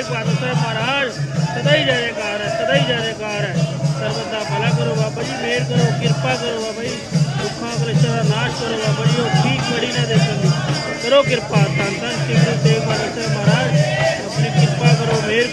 ਤੇਗ ਬਹਾਦਰ ਸਾਹਿਬ ਮਹਾਰਾਜ ਸਦਾ ਹੀ ਜੈ ਜੈਕਾਰ ਹੈ ਸਦਾ ਹੀ ਜੈ ਜੈਕਾਰ। ਹੈ ਸਰਬਤ ਦਾ ਭਲਾ ਕਰੋ ਬਾਬਾ ਜੀ, ਮਿਹਰ ਕਰੋ, ਕਿਰਪਾ ਕਰੋ ਬਾਬਾ ਜੀ। ਦੁੱਖਾਂ ਕਲੇਸ਼ਾਂ ਦਾ ਨਾਸ਼ ਕਰੋ ਬਾਬਾ ਜੀ, ਉਹ ਠੀਕ ਮੜੀ ਨਾ ਦੇਖਣ ਦੀ। ਕਰੋ ਕਿਰਪਾ, ਧੰਨ ਧੰਨ, ਸ੍ਰੀ ਗੁਰੂ ਤੇਗ ਬਹਾਦਰ ਸਾਹਿਬ ਮਹਾਰਾਜ। ਆਪਣੀ ਕਿਰਪਾ ਕਰੋ, ਮਿਹਰ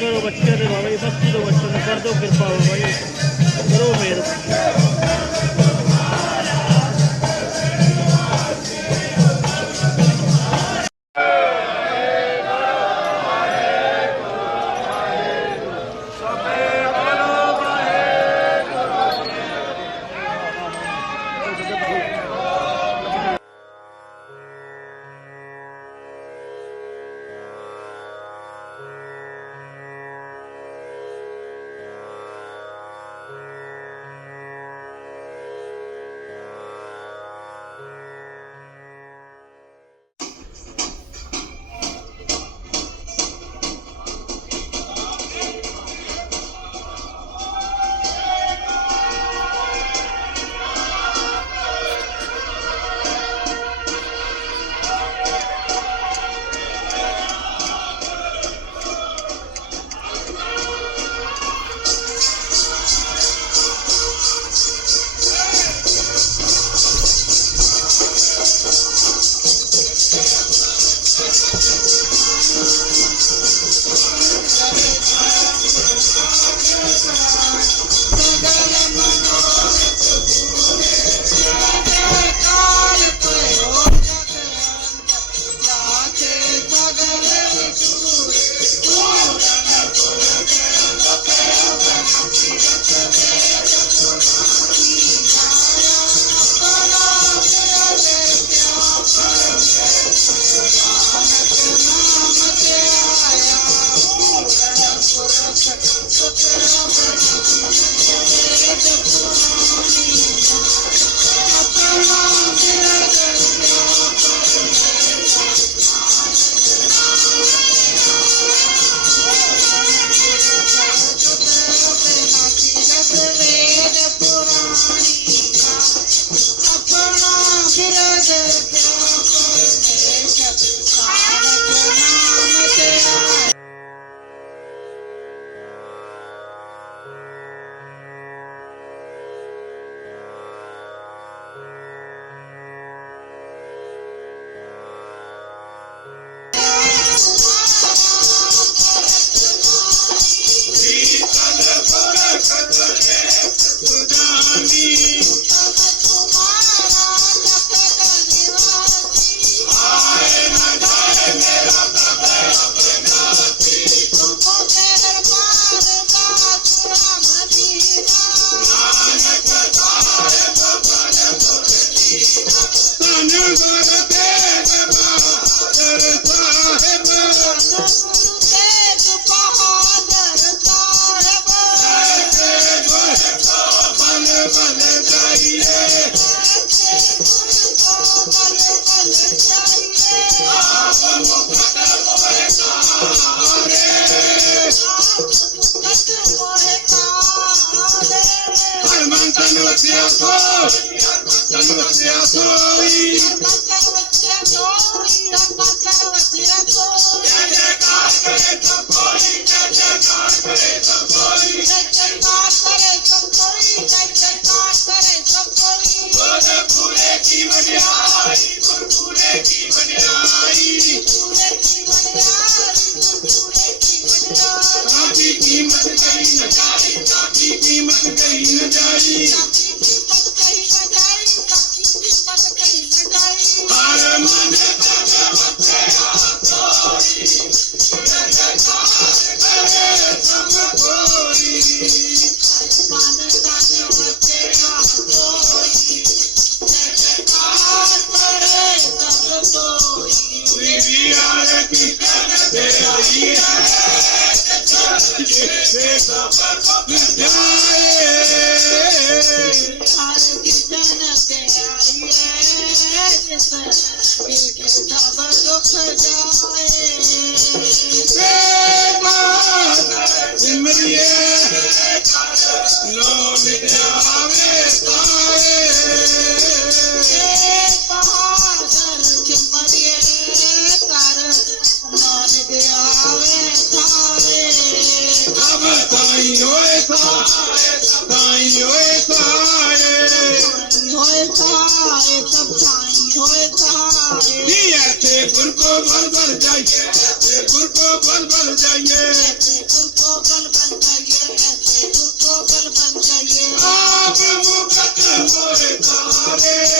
steps, you steps.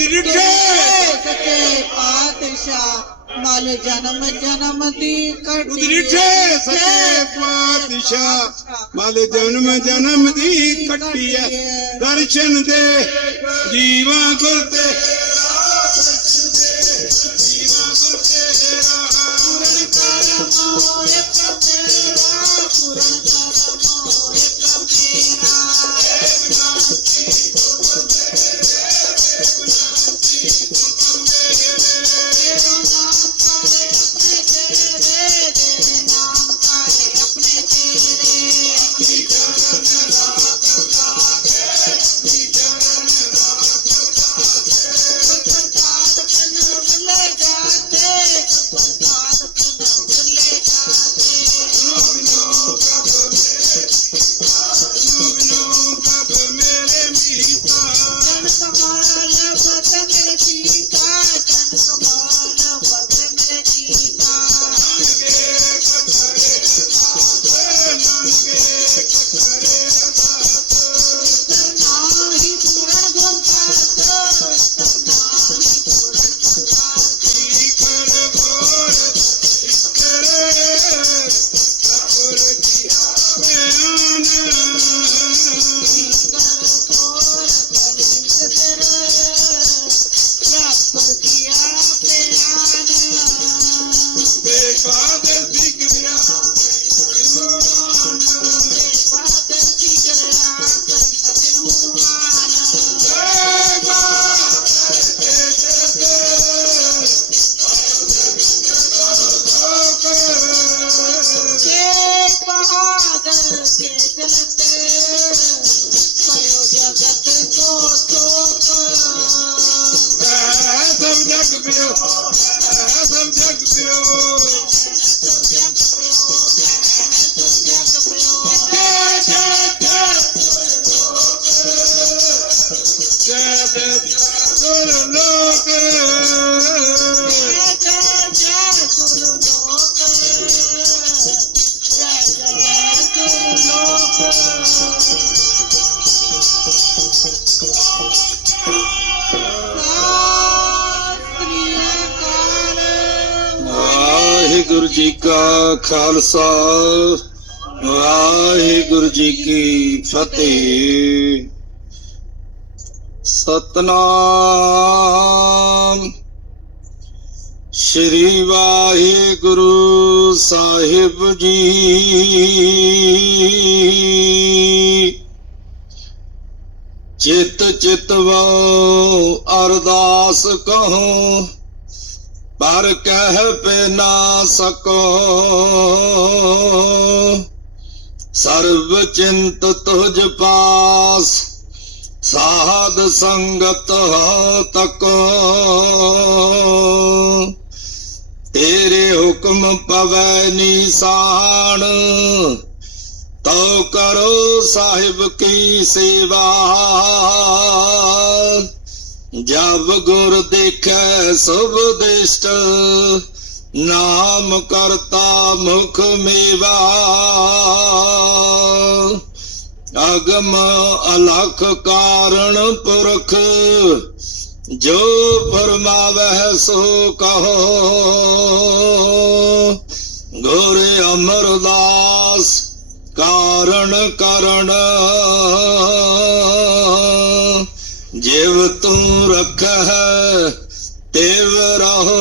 ਦੀ ਰਿਟੇ ਸਕੇ ਪਾਤਸ਼ਾਹ ਮਲ ਜਨਮ ਜਨਮ ਦੀ ਉਹਦੀ ਕਟੀ ਰਿਟੇ ਸਕੇ ਪਾਤਸ਼ਾਹ ਮਲ ਜਨਮ ਜਨਮ ਦੀ ਕੱਟੀ ਐ ਦਰਸ਼ਨ ਦੇ ਜੀਵਾ ਗੁਰ ਤੇ ਸਭ ਜਗ ਜੀ ਕਾ ਖਾਲਸਾ। ਵਾਹਿਗੁਰੂ ਜੀ ਕੀ ਫਤਿਹ। ਸਤਨਾਮ। ਸ਼੍ਰੀ ਵਾਹਿਗੁਰੂ ਸਾਹਿਬ ਜੀ। ਚਿਤ ਚਿਤਵੋ ਅਰਦਾਸ ਕਹੋ। ਪਰ ਕਹਿ ਪੇ ਨਾ ਸਕੋ। ਸਰਬ ਚਿੰਤ ਤੁਝ ਪਾਸ, ਸਾਧ ਸੰਗਤ ਹੋ ਤਕੋ। ਤੇਰੇ ਹੁਕਮ ਪਵੈ ਨੀਸਾਨ ਤੋ ਕਰੋ ਸਾਹਿਬ ਕੀ ਸੇਵਾ। ਜਬ ਗੁਰ ਦੇਖੈ ਸੁਭ ਦਿਸ਼ਟ, ਨਾਮ ਕਰਤਾ ਮੁਖ ਮੇਵਾ। ਅਗਮ ਅਲਖ ਕਾਰਣ ਪੁਰਖ, ਜੋ ਫਰਮਾਵਹਿ ਸੋ ਕਹੋ। ਗੁਰ ਅਮਰਦਾਸ ਕਾਰਣ ਕਰਣ ਜਿਵ ਤੂੰ ਰੱਖਹਿ ਤੇਵ ਰਹੋ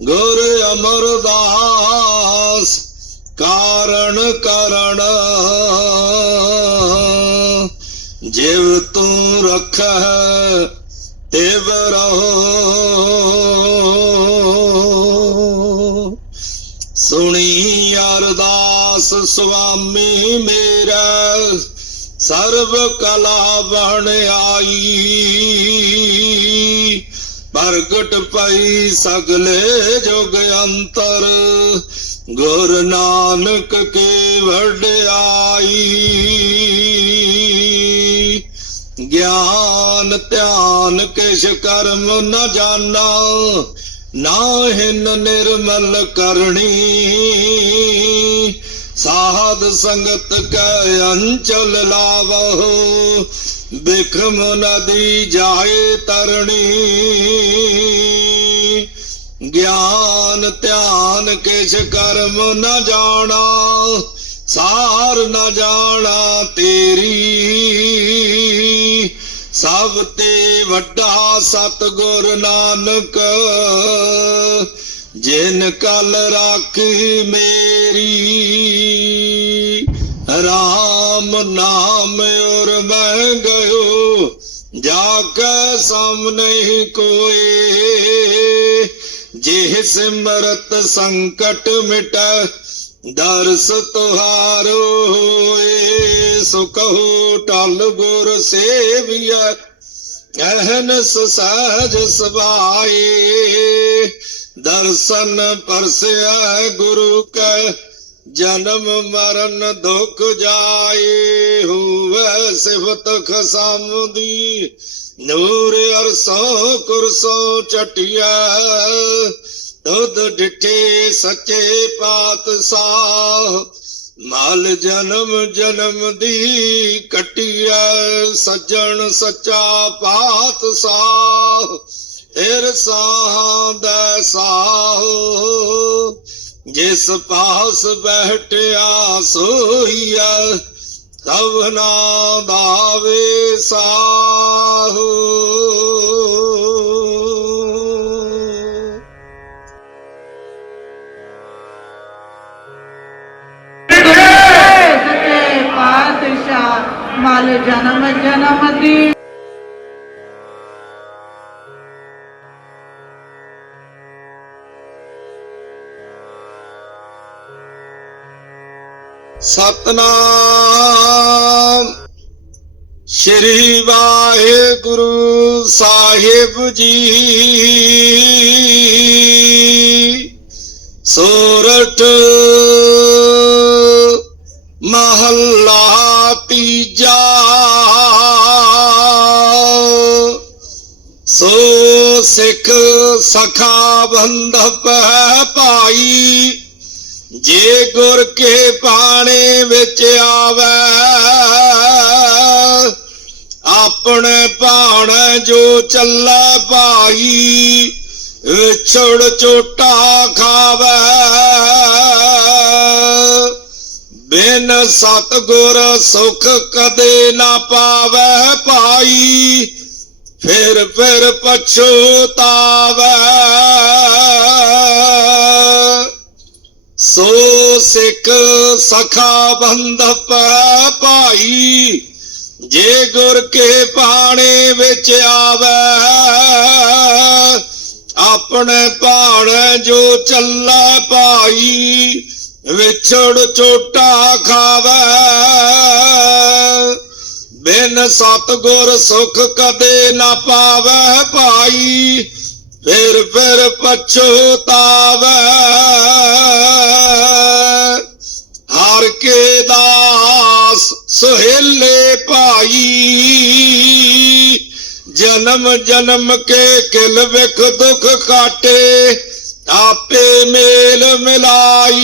ਗੁਰ ਅਮਰਦਾਸ ਕਾਰਣ ਕਰਣ ਜਿਵ ਤੂੰ ਰੱਖਹਿ ਤੇਵ ਰਹੋ ਸਰਬ ਕਲਾ ਬਣ ਆਈ। ਪ੍ਰਗਟ ਪਈ ਸਗਲੇ ਜੁਗ ਅੰਤਰ। ਗੁਰ ਨਾਨਕ ਕੇ ਵਡਿਆਈ ਗਿਆਨ ਧਿਆਨ ਕਿਛ ਕਰਮ ਨ ਜਾਣਾ ਨਾਹਿਨ ਨਿਰਮਲ ਕਰਨੀ। ਸਾਧ ਸੰਗਤ ਕੈ ਅੰਚਲ ਲਾਵਹੁ, ਬਿਖਮ ਨਦੀ ਜਾਏ ਤਰਣੀ। ਗਿਆਨ ਧਿਆਨ ਕਿਛ ਕਰਮ ਨ ਜਾਣਾ, ਸਾਰ ਨ ਜਾਣਾ ਤੇਰੀ। ਸਭ ਤੇ ਵੱਡਾ ਸਤਗੁਰ ਨਾਨਕ ਜਿਨ ਕਲ ਰਾਖੀ ਮੇਰੀ, ਰਾਮ ਨਾਮ ਔਰ ਮੈਂ ਗਇਓ, ਜਾ ਕੇ ਸਾਹਮਣੇ ਕੋਏ। ਜਿਹ ਸਿਮਰਤ ਸੰਕਟ ਮਿਟੈ, ਦਰਸ ਤੁਹਾਰੋ ਹੋਏ। ਸੁਖੋ ਟਲ ਗੁਰ ਸੇਵੀਐ, ਅਹਨਸ ਸਹਜ ਸਵਾਏ। ਦਰਸ਼ਨ ਪਰਸਿਆ ਗੁਰੂ ਕੈ, ਜਨਮ ਮਰਨ ਦੁਖ ਜਾਏ, ਹੋਵੇ ਸਿਫਤ ਖਸਮ ਦੀ ਨੂਰ ਅਰਸੋਂ ਕੁਰਸੋਂ ਚਟਿਆ ਦੁੱਧ ਡਿਠੇ ਸੱਚੇ ਪਾਤਸ਼ਾਹ। ਮਾਲ ਜਨਮ ਜਨਮ ਦੀ ਕਟਿਆ ਸੱਜਣ ਸੱਚਾ ਪਾਤਸ਼ਾਹ। ਤੇਰ ਸਾਹਾਂ ਦਾ ਸਾਹੋ ਜਿਸ ਪਾਸ ਬੈਠਿਆ ਸੋਈਆ ਸਭਨਾ ਦਾਵੇ ਸਾਹੋ ਮਲ ਜਨਮ ਜਨਮ ਦੀ ਸਤਨਾਮ। ਸ਼੍ਰੀ ਵਾਹਿਗੁਰੂ ਸਾਹਿਬ ਜੀ। ਸੋਰਠ ਮਹੱਲਾ ਤੀਜਾ। ਸੋ ਸਿੱਖ ਸਖਾ ਬੰਧਪ ਭਾਈ। ਜੇ ਗੁਰ ਕੇ ਬਾਣੇ ਵਿੱਚ ਆਵੇ, ਆਪਣੇ ਬਾਣ ਜੋ ਚੱਲੇ ਭਾਈ ਵਿਛੜ ਚੋਟਾ ਖਾਵੇ। ਬਿਨ ਸਤਗੁਰ ਸੁਖ ਕਦੇ ਨਾ ਪਾਵੇ ਭਾਈ, ਫਿਰ ਫਿਰ ਪਛਤਾਵੇ। ਸੋ ਸਿੱਖ ਸਖਾ ਬੰਧਪ ਭਾਈ, ਜੇ ਗੁਰ ਕੇ ਬਾਣੇ ਵਿੱਚ ਆਵੇ, ਆਪਣੇ ਬਾਣ ਜੋ ਚੱਲੇ ਭਾਈ, ਵਿਛੜ ਚੋਟਾ ਖਾਵੇ। ਬਿਨ ਸਤਗੁਰ ਸੁਖ ਕਦੇ ਨਾ ਪਾਵੇ ਭਾਈ, ਫਿਰ ਫਿਰ ਪਛਤਾਵੇ। ਜਨਮ ਜਨਮ ਕੇ ਕਿਲ ਵਿਖ ਦੁਖ ਕਾਟੇ, ਆਪੇ ਮੇਲ ਮਿਲਾਈ।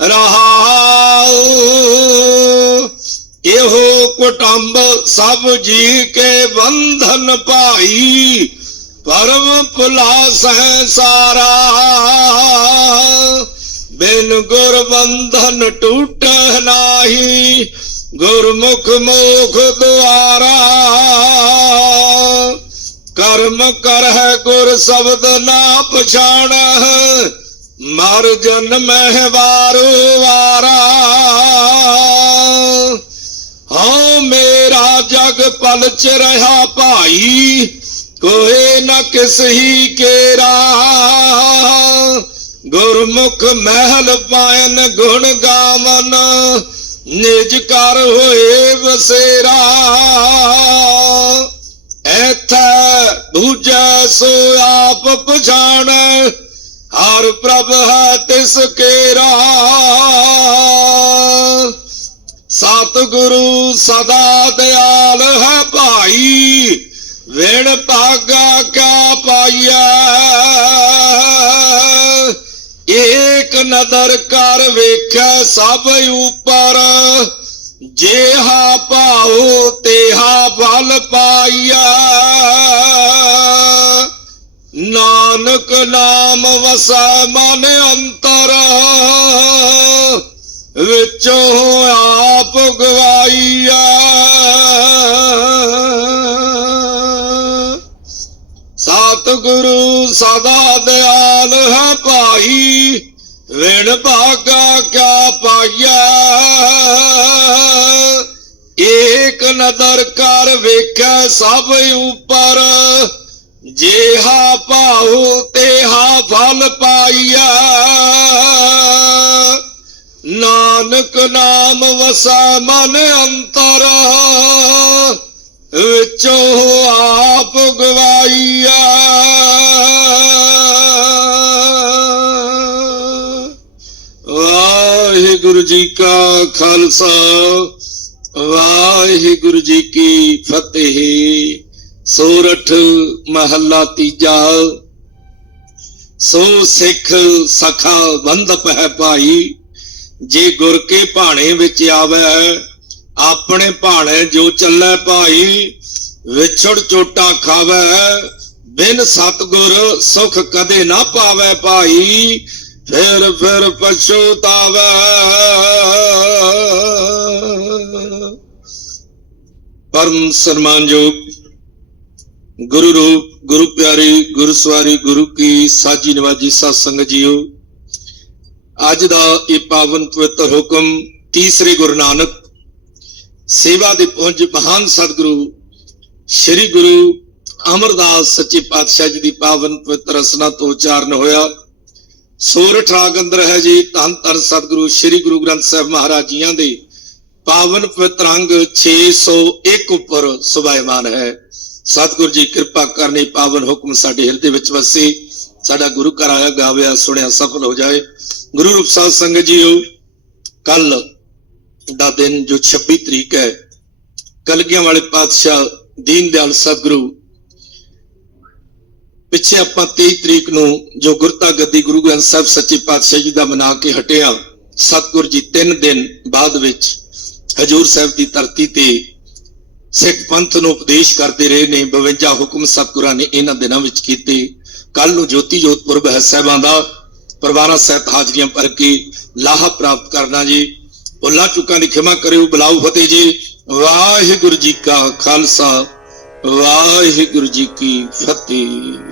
ਰਹਾਉ, ਇਹੋ ਕੁਟੰਬ ਸਭ ਜੀ ਕੇ ਬੰਧਨ ਭਾਈ ਪਰਮ ਭੁਲਾ ਸਹਿ ਸਾਰਾ, ਬਿਨ ਗੁਰ ਬੰਧਨ ਟੂਟ ਨਾਹੀ। ਗੁਰਮੁਖ ਮੋਖ ਦੁਆਰਾ। ਕਰਮ ਕਰਹਿ ਗੁਰ ਸ਼ਬਦ ਨਾ ਪਛਾਣ। ਮਰ ਜਨਮਹਿ ਵਾਰੋ ਵਾਰਾ। ਹਉ ਮੇਰਾ ਜਗ ਪਲ ਚ ਰਹਾ ਭਾਈ, ਕੋਏ ਨਾ ਕਿਸ ਹੀ ਕੇਰਾ। ਗੁਰਮੁਖ ਮਹਿਲ ਪਾਇਨ ਗੁਣ ਗਾਵਨ ਨਿਜ ਕਰ ਹੋਏ ਵਸੇਰਾ। ਐਥੈ ਦੂਜੈ ਸੋ ਆਪ ਪਛਾਣ, ਹਰ ਪ੍ਰਭ ਹੈ ਤਿਸ ਕੇਰਾ। ਸਤਿਗੁਰੂ ਸਦਾ ਦਿਆਲ ਹੈ ਭਾਈ, ਵੇਣ ਭਾਗਾ ਕਿਆ ਪਾਈਐ ਏਕ ਨਦਰ ਕਰ ਵੇਖੈ ਸਭ ਉਪਰ। ਜੇਹਾ ਭਾਉ ਤੇਹਾ ਬਲ ਪਾਈਐ। ਨਾਨਕ ਨਾਮ ਵਸੈ ਮਨ ਅੰਤਰ। ਵਿੱਚੋਂ ਆਪ ਗਵਾਈਆ ਸਤਿਗੁਰੂ ਸਦਾ ਦਿਆਲ ਹੈ ਭਾਈ ਵਿਣ ਭਾਗਾ ਕਿਆ ਪਾਈਐ ਏਕ ਨਦਰ ਕਰ ਵੇਖੈ ਸਭ ਉਪਰ। ਜੇਹਾ ਭਾਉ ਤੇਹਾ ਫਲ ਪਾਈਆ ਨਾਨਕ ਨਾਮ ਵਸਾ ਮਨ ਅੰਤਰ। ਜੀ ਕਾ ਖਾਲਸਾ, ਵਾਹਿਗੁਰੂ ਜੀ ਕੀ ਫਤਿਹ। ਸੋਰਠ ਮਹੱਲਾ ਤੀਜਾ। ਸੋ ਸਿੱਖ ਸਖਾ ਬੰਦਪ ਹੈ ਭਾਈ, ਜੇ ਗੁਰ ਕੇ ਭਾਣੇ ਵਿੱਚ ਆਵੇ, ਆਪਣੇ ਭਾਣੇ ਜੋ ਚੱਲੇ ਭਾਈ, ਵਿਛੜ ਚੋਟਾ ਖਾਵੇ, ਬਿਨ ਸਤਗੁਰ ਸੁਖ ਕਦੇ ਨਾ ਪਾਵੇ ਭਾਈ। ਫਿਰ ਫਿਰ ਪਛਤਾਵੇ ਪਰਮ ਸਨਮਾਨਯੋਗ ਗੁਰੂ ਰੂਪ, ਗੁਰੂ ਪਿਆਰੀ, ਗੁਰੂ ਸਵਾਰੀ, ਗੁਰੂ ਕੀ ਸਾਜੀ ਨਵਾਜੀ ਸਤ ਸੰਗਤ ਜੀਓ, ਅੱਜ ਦਾ ਇਹ ਪਾਵਨ ਪਵਿੱਤਰ ਹੁਕਮ ਤੀਸਰੇ ਗੁਰੂ ਨਾਨਕ ਸੇਵਾ ਦੇ ਪੁੰਜ ਮਹਾਨ ਸਤਿਗੁਰੂ ਸ੍ਰੀ ਗੁਰੂ ਅਮਰਦਾਸ ਸੱਚੇ ਪਾਤਸ਼ਾਹ ਜੀ ਦੀ ਪਾਵਨ ਪਵਿੱਤਰ ਰਸਨਾ ਤੋਂ ਉਚਾਰਨ ਹੋਇਆ। ਸੋਰਠ ਰਾਗ ਅੰਦਰ ਹੈ ਜੀ ਧੰਨ ਧੰਨ ਸਤਿਗੁਰੂ, ਸ੍ਰੀ ਗੁਰੂ ਗ੍ਰੰਥ ਸਾਹਿਬ ਮਹਾਰਾਜ ਜੀਆਂ ਦੇ। ਪਾਵਨ ਪਵਿੱਤਰ ਅੰਗ 601 ਉੱਪਰ ਸੁਭਾਇਮਾਨ ਹੈ। ਸਤਿਗੁਰੂ ਜੀ, ਕਿਰਪਾ ਕਰਨੀ ਪਾਵਨ ਹੁਕਮ ਸਾਡੇ ਹਿਰਦੇ ਵਿੱਚ ਵਸੇ। ਸਾਡਾ ਗੁਰੂ ਘਰ ਆਇਆ, ਗਾਵਿਆ, ਸੁਣਿਆ, ਸਫਲ ਹੋ ਜਾਏ। ਗੁਰੂ ਰੂਪ ਸਾਧ ਸੰਗਤ ਜੀਓ, ਕੱਲ ਦਾ ਦਿਨ ਜੋ 26 ਤਰੀਕ ਹੈ, ਕਲਗੀਆਂ ਵਾਲੇ ਪਾਤਸ਼ਾਹ ਦੀਨ ਦਿਆਲ ਸਤਿਗੁਰੂ ਪਿੱਛੇ ਆਪਾਂ 23 ਤਰੀਕ ਨੂੰ ਜੋ ਗੁਰਤਾ ਗੱਦੀ ਗੁਰੂ ਗ੍ਰੰਥ ਸਾਹਿਬ ਸੱਚੇ ਪਾਤਸ਼ਾਹ ਜੀ ਦਾ ਮਨਾ ਕੇ ਹਟਿਆ, ਸਤਿਗੁਰ ਜੀ 3 ਦਿਨ ਬਾਅਦ ਵਿੱਚ ਹਜੂਰ ਸਾਹਿਬ ਦੀ ਧਰਤੀ ਤੇ ਸਿੱਖ ਪੰਥ ਨੂੰ ਉਪਦੇਸ਼ ਕਰਦੇ ਰਹੇ ਨੇ 52 ਹੁਕਮ ਸਤਿਗੁਰਾਂ ਨੇ ਇਹਨਾਂ ਦਿਨਾਂ ਵਿੱਚ ਕੀਤੇ। ਕੱਲ ਨੂੰ ਜੋਤੀ ਜੋਤਪੁਰ ਬਹਿ ਸਾਹਿਬਾਂ ਦਾ ਪਰਿਵਾਰਾਂ ਸਹਿਤ ਹਾਜ਼ਰੀਆਂ ਭਰ ਕੇ ਲਾਹਾ ਪ੍ਰਾਪਤ ਕਰਨਾ ਜੀ। ਭੁੱਲਾਂ ਚੁੱਕਾਂ ਦੀ ਖਿਮਾ ਕਰਿਓ ਬਲਾਉ ਫਤਿਹ ਜੀ। ਵਾਹਿਗੁਰੂ ਜੀ ਕਾ ਖਾਲਸਾ, ਵਾਹਿਗੁਰੂ ਜੀ ਕੀ ਫਤਿਹ।